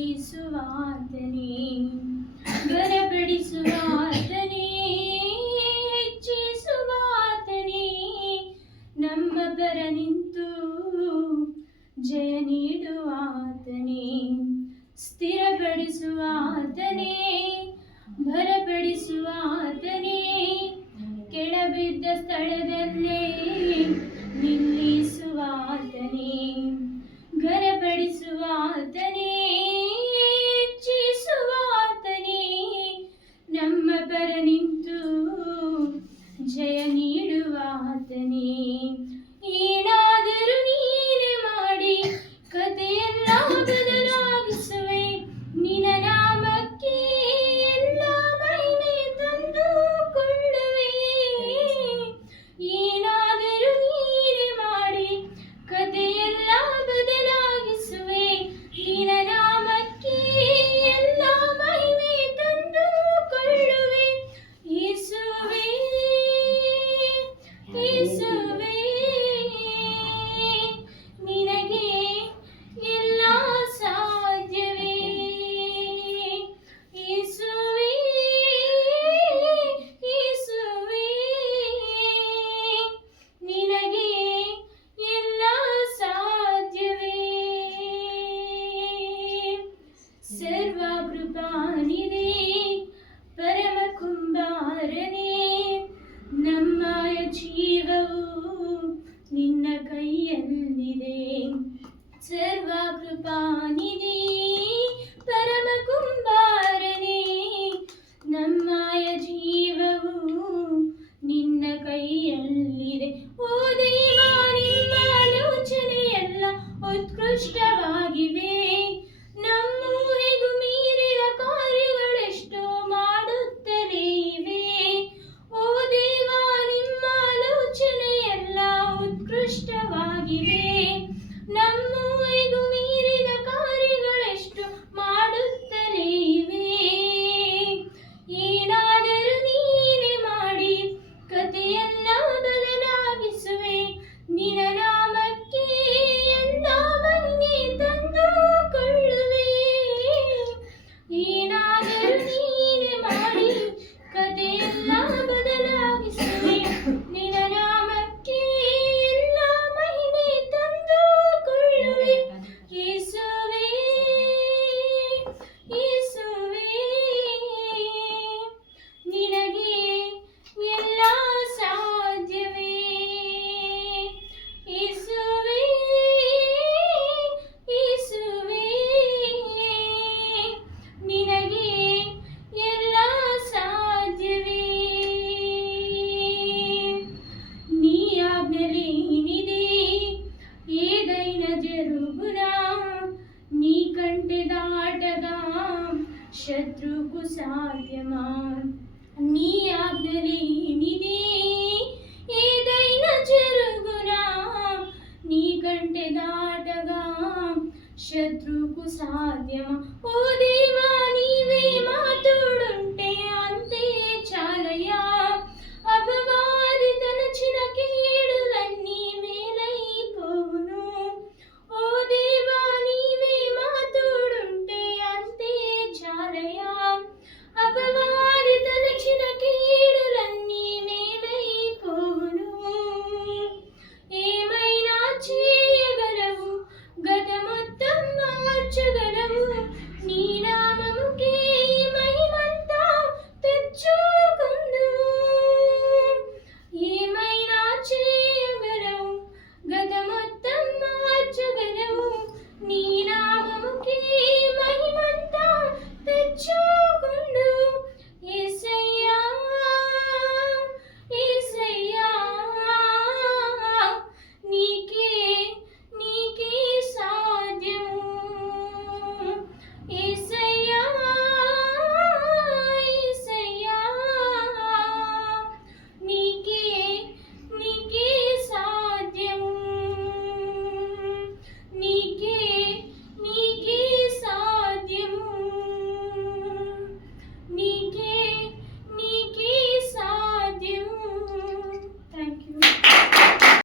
ನಿಲ್ಲಿಸುವಾತನೇ, ಬಲಪಡಿಸುವಾತನೇ, ಹೆಚ್ಚಿಸುವಾತನೇ, ನಮ್ಮ ಪರ ನಿಂತು ಜಯ ನೀಡುವಾತನೇ, ಸ್ಥಿರಪಡಿಸುವಾತನೇ, ಬಲಪಡಿಸುವಾತನೇ, ಕೆಳಬಿದ್ದ ಸ್ಥಳದಲ್ಲೇ ನಿಲ್ಲಿಸುವಾತನೇ, ಘನಪಡಿಸುವಾತನೇ, ಹೆಚ್ಚಿಸುವಾತನೇ, ನಮ್ಮ ಪರ ನಿಂತು ಜಯ ನೀಡುವಾತನೇ. ಏನಾದರೂ ನೀನೆ ಮಾಡಿ ಕಥೆಯೆಲ್ಲ ಬದಲಾಗಿಸುವೆ, ನಿನ್ನ ನಾಮಕ್ಕೆ ಎಲ್ಲ ಮಹಿಮೆ ತಂದುಕೊಳ್ಳುವೆ. ಏನಾದರೂ ನೀನೆ ಮಾಡಿ ಕಥೆಯೆಲ್ಲ ಬದಲಾಗಿಸುವೆ, ನಿನ್ನ ನಾಮಕ್ಕೆ ಎಲ್ಲ ಮಹಿಮೆ ತಂದುಕೊಳ್ಳುವೆ. ಯೇಸುವೇ, ಯೇಸುವೇ, ನಿನಗೆ ಎಲ್ಲ ಸಾಧ್ಯವೇ. ಯೇಸುವೇ, ಯೇಸುವೇ, ನಿನಗೆ ಎಲ್ಲ ಸಾಧ್ಯವೇ. ಸರ್ವಕೃಪಾನಿಧಿ ಪರಮ ಕುಂಬಾರನೇ, ನಮ್ಮ ಜೀವವು ನಿನ್ನ ಕೈಯಲ್ಲಿದೆ. ಸರ್ವಕೃಪಾನಿಧಿ ಪರಮ ಕುಂಬಾರನೇ, ನಮ್ಮ ಜೀವವು ನಿನ್ನ ಕೈಯಲ್ಲಿದೆ. ಓ